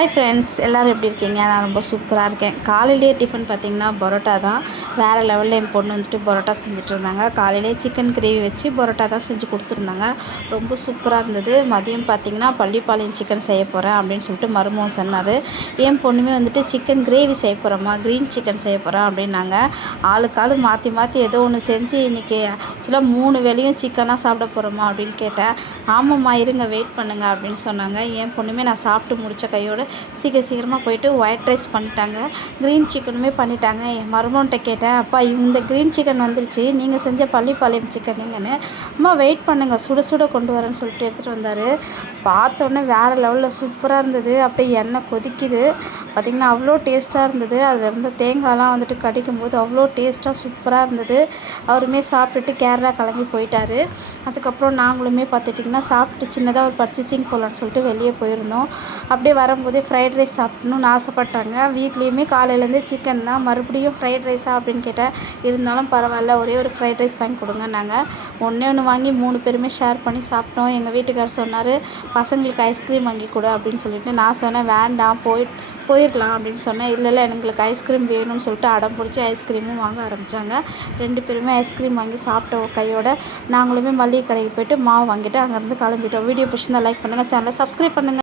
Hi friends, எல்லோரும் எப்படி இருக்கீங்க? நான் ரொம்ப சூப்பராக இருக்கேன். காலையிலேயே டிஃபன் பார்த்திங்கன்னா பரோட்டா தான். வேறு லெவலில் என் பொண்ணு வந்துட்டு பரோட்டா செஞ்சுட்டு இருந்தாங்க. காலையிலே சிக்கன் கிரேவி வச்சு பரோட்டா தான் செஞ்சு கொடுத்துருந்தாங்க. ரொம்ப சூப்பராக இருந்தது. மதியம் பார்த்திங்கன்னா பள்ளிப்பாளையம் சிக்கன் செய்ய போகிறேன் அப்படின்னு சொல்லிட்டு மருமகன் சொன்னார். என் பொண்ணுமே வந்துட்டு சிக்கன் கிரேவி செய்ய போகிறோம்மா, க்ரீன் சிக்கன் செய்ய போகிறேன் அப்படின்னாங்க. ஆளுக்கு மாற்றி மாற்றி ஏதோ ஒன்று செஞ்சு இன்றைக்கி ஆக்சுவலாக 3 வேளையும் சிக்கனாக சாப்பிட போகிறோமா அப்படின்னு கேட்டேன். ஆமாம்மா, இருங்க வெயிட் பண்ணுங்க அப்படின்னு சொன்னாங்க. என் பொண்ணுமே நான் சாப்பிட்டு முடித்த கையோடு சீக்கிரமாக போயிட்டு ஒயிட் ரைஸ் பண்ணிட்டாங்க. க்ரீன் சிக்கனுமே பண்ணிட்டாங்க. என் மருமகன்கிட்ட கேட்டேன், அப்பா இந்த க்ரீன் சிக்கன் வந்துருச்சு, நீங்கள் செஞ்ச பள்ளிப்பாளையம் சிக்கன் எங்கன்னு. அம்மா வெயிட் பண்ணுங்கள், சுட சுட கொண்டு வரேன்னு சொல்லிட்டு எடுத்துகிட்டு வந்தார். பார்த்தோன்னே வேறு லெவலில் சூப்பராக இருந்தது. அப்படியே எண்ணெய் கொதிக்குது பார்த்திங்கன்னா, அவ்வளோ டேஸ்ட்டாக இருந்தது. அதில் இருந்த தேங்காய்லாம் வந்துட்டு கடிக்கும்போது அவ்வளோ டேஸ்ட்டாக சூப்பராக இருந்தது. அவருமே சாப்பிட்டுட்டு கேரளா கிளம்பி போயிட்டார். அதுக்கப்புறம் நாங்களுமே பார்த்துட்டிங்கன்னா சாப்பிட்டு சின்னதாக ஒரு பர்ச்சேசிங் போகலான்னு சொல்லிட்டு வெளியே போயிருந்தோம். அப்படியே வரும்போதே ஃப்ரைட் ரைஸ் சாப்பிட்ணுன்னு ஆசைப்பட்டாங்க. வீட்லேயுமே காலையிலேருந்தே சிக்கன் தான். மறுபடியும் ஃப்ரைட் ரைஸா அப்படின்னு கேட்டேன். இருந்தாலும் பரவாயில்ல, ஒரே ஒரு ஃப்ரைட் ரைஸ் வாங்கி கொடுங்கன்னாங்க. ஒன்று வாங்கி 3 பேருமே ஷேர் பண்ணி சாப்பிட்டோம். எங்கள் வீட்டுக்காரர் சொன்னார், பசங்களுக்கு ஐஸ்கிரீம் வாங்கி கொடு அப்படின்னு சொல்லிட்டு. நான் சொன்னேன், வேண்டாம் போயிடலாம் அப்படின்னு சொன்னேன். இல்லை எங்களுக்கு ஐஸ்கிரீம் வேணும்னு சொல்லிட்டு அடம் பிடிச்சி ஐஸ்கிரீமும் வாங்க ஆரம்பித்தாங்க. 2 பேருமே ஐஸ்கிரீம் வாங்கி சாப்பிட்ட கையோட நாங்களுமே மளிகை கடைக்கு போய்ட்டு மாவு வாங்கிட்டு அங்கேருந்து கிளம்பிட்டோம். வீடியோ பிடிச்சிருந்தா லைக் பண்ணுங்கள், சேனலை சப்ஸ்கிரைப் பண்ணுங்கள்.